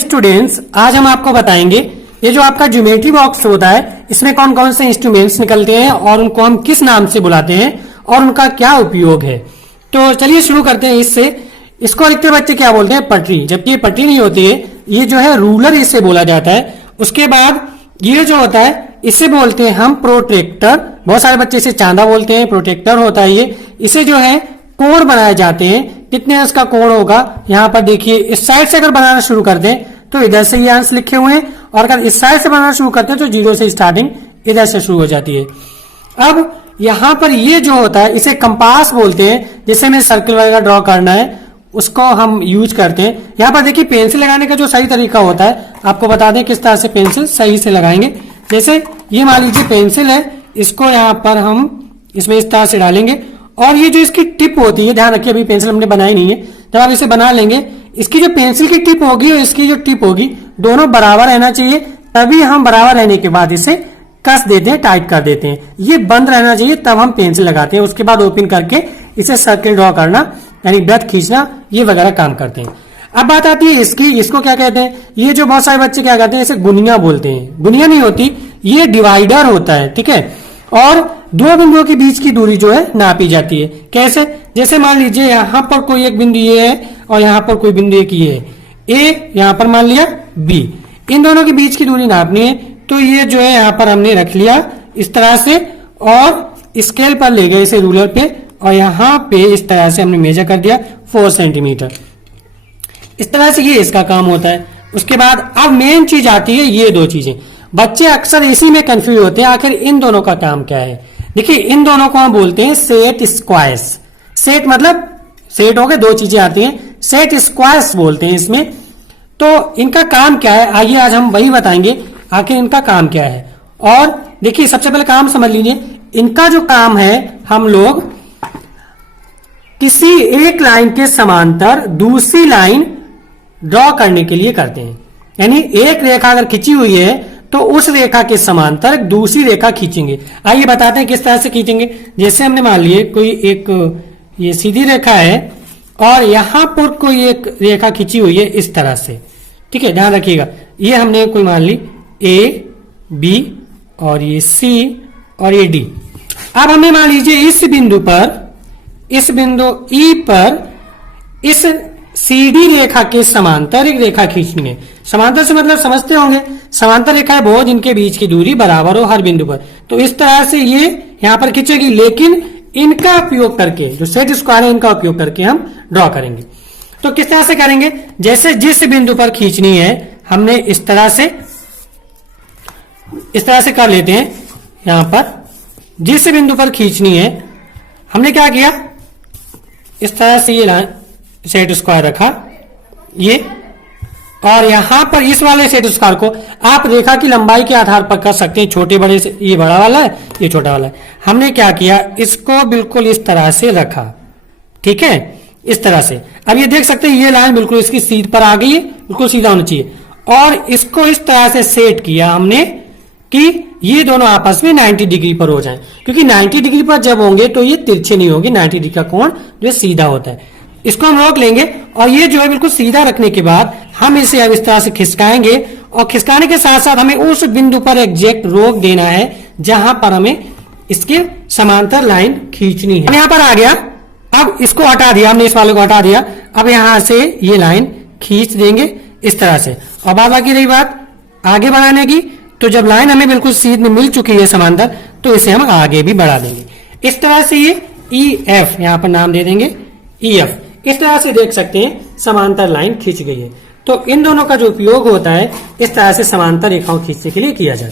Students, आज हम आपको बताएंगे ये जो आपका ज्योमेट्री बॉक्स होता है इसमें कौन कौन से इंस्ट्रूमेंट्स निकलते हैं और उनको हम किस नाम से बुलाते हैं और उनका क्या उपयोग है। तो चलिए शुरू करते हैं इससे। इसको लिखते बच्चे क्या बोलते हैं? पटरी। जबकि ये पटरी नहीं होती है, ये जो है रूलर इसे बोला जाता है। उसके बाद ये जो होता है इसे बोलते हैं हम प्रोट्रैक्टर। बहुत सारे बच्चे इसे चांदा बोलते हैं, प्रोट्रैक्टर होता है ये। इसे जो है कोण बनाए जाते हैं। कितने इसका कोण होगा यहाँ पर देखिए, इस साइड से अगर बनाना शुरू कर दें तो इधर से ये अंश लिखे हुए हैं, और अगर इस साइड से बनाना शुरू करते हैं तो जीरो से स्टार्टिंग इधर से शुरू हो जाती है। अब यहाँ पर ये जो होता है इसे कंपास बोलते हैं। जैसे हमें सर्कल वगैरह ड्रॉ करना है उसको हम यूज करते हैं। यहाँ पर देखिए पेंसिल लगाने का जो सही तरीका होता है आपको बता दें किस तरह से पेंसिल सही से लगाएंगे। जैसे ये मान लीजिए पेंसिल है, इसको यहाँ पर हम इसमें इस तरह से डालेंगे, और ये जो इसकी टिप होती है, ध्यान रखिए अभी पेंसिल हमने बनाई नहीं है, जब आप इसे बना लेंगे इसकी जो पेंसिल की टिप होगी और इसकी जो टिप होगी दोनों बराबर रहना चाहिए। तभी हम बराबर रहने के बाद इसे कस देते हैं, टाइट कर देते हैं। ये बंद रहना चाहिए तब हम पेंसिल लगाते हैं। उसके बाद ओपन करके इसे सर्कल ड्रॉ करना यानी वृत्त खींचना ये वगैरह काम करते हैं। अब बात आती है इसकी, इसको क्या कहते हैं? ये जो बहुत सारे बच्चे क्या कहते हैं इसे गुनिया बोलते हैं। गुनिया नहीं होती, ये डिवाइडर होता है, ठीक है। और दो बिंदुओं के बीच की दूरी जो है नापी जाती है। कैसे? जैसे मान लीजिए यहाँ पर कोई एक बिंदु ये है और यहाँ पर कोई बिंदु एक ये है, ए यहाँ पर मान लिया बी, इन दोनों के बीच की दूरी नापनी है। तो ये जो है यहाँ पर हमने रख लिया इस तरह से, और स्केल पर ले गए इसे रूलर पे, और यहाँ पे इस तरह से हमने मेजर कर दिया 4 सेंटीमीटर। इस तरह से ये इसका काम होता है। उसके बाद अब मेन चीज आती है ये दो चीजें। बच्चे अक्सर इसी में कंफ्यूज होते हैं आखिर इन दोनों का काम क्या है। देखिए इन दोनों को हम बोलते हैं सेट स्क्वायर्स। सेट मतलब सेट हो गए, दो चीजें आती हैं, सेट स्क्वायर्स बोलते हैं इसमें। तो इनका काम क्या है आइए आज हम वही बताएंगे आखिर इनका काम क्या है। और देखिए सबसे पहले काम समझ लीजिए, इनका जो काम है हम लोग किसी एक लाइन के समांतर दूसरी लाइन ड्रॉ करने के लिए करते हैं। यानी एक रेखा अगर खींची हुई है तो उस रेखा के समांतर दूसरी रेखा खींचेंगे। आइए बताते हैं किस तरह से खींचेंगे। जैसे हमने मान लिए कोई एक ये सीधी रेखा है और यहां पर कोई एक रेखा खींची हुई है इस तरह से, ठीक है, ध्यान रखिएगा। ये हमने कोई मान ली ए बी और ये सी और ये डी। अब हमें मान लीजिए इस बिंदु पर, इस बिंदु ई पर इस सीधी रेखा के समांतर एक रेखा खींचनी है। समांतर से मतलब समझते होंगे, समांतर रेखा है वो जिनके बीच की दूरी बराबर हो हर बिंदु पर। तो इस तरह से ये यहां पर खींचेगी, लेकिन इनका उपयोग करके जो सेट स्क्वायर है इनका उपयोग करके हम ड्रॉ करेंगे। तो किस तरह से करेंगे? जैसे जिस बिंदु पर खींचनी है हमने इस तरह से कर लेते हैं। यहां पर जिस बिंदु पर खींचनी है हमने क्या किया, इस तरह से ये लाइन सेट स्क्वायर रखा ये, और यहां पर इस वाले सेट स्क्वायर को आप रेखा की लंबाई के आधार पर कर सकते हैं। छोटे बड़े से, ये बड़ा वाला है ये छोटा वाला है। हमने क्या किया, इसको बिल्कुल इस तरह से रखा, ठीक है, इस तरह से। अब ये देख सकते हैं ये लाइन बिल्कुल इसकी सीध पर आ गई है, बिल्कुल सीधा होना चाहिए। और इसको इस तरह से सेट किया हमने कि ये दोनों आपस में 90 डिग्री पर हो जाएं, क्योंकि 90 डिग्री पर जब होंगे तो ये तिरछे नहीं होंगे। 90 डिग्री का कोण जो सीधा होता है इसको हम रोक लेंगे, और ये जो है बिल्कुल सीधा रखने के बाद हम इसे अब इस तरह से खिसकाएंगे, और खिसकाने के साथ साथ हमें उस बिंदु पर एग्जैक्ट रोक देना है जहां पर हमें इसके समांतर लाइन खींचनी है। यहाँ पर आ गया, अब इसको हटा दिया हमने, इस वाले को हटा दिया। अब यहां से ये लाइन खींच देंगे इस तरह से। और बाद बाकी रही बात आगे बढ़ाने की, तो जब लाइन हमें बिल्कुल सीध में मिल चुकी है समांतर तो इसे हम आगे भी बढ़ा देंगे। इस तरह से ये ई एफ यहाँ पर नाम दे देंगे ई एफ। इस तरह से देख सकते हैं समांतर लाइन खींच गई है। तो इन दोनों का जो उपयोग होता है इस तरह से समांतर रेखाओं खींचने के लिए किया जाता है।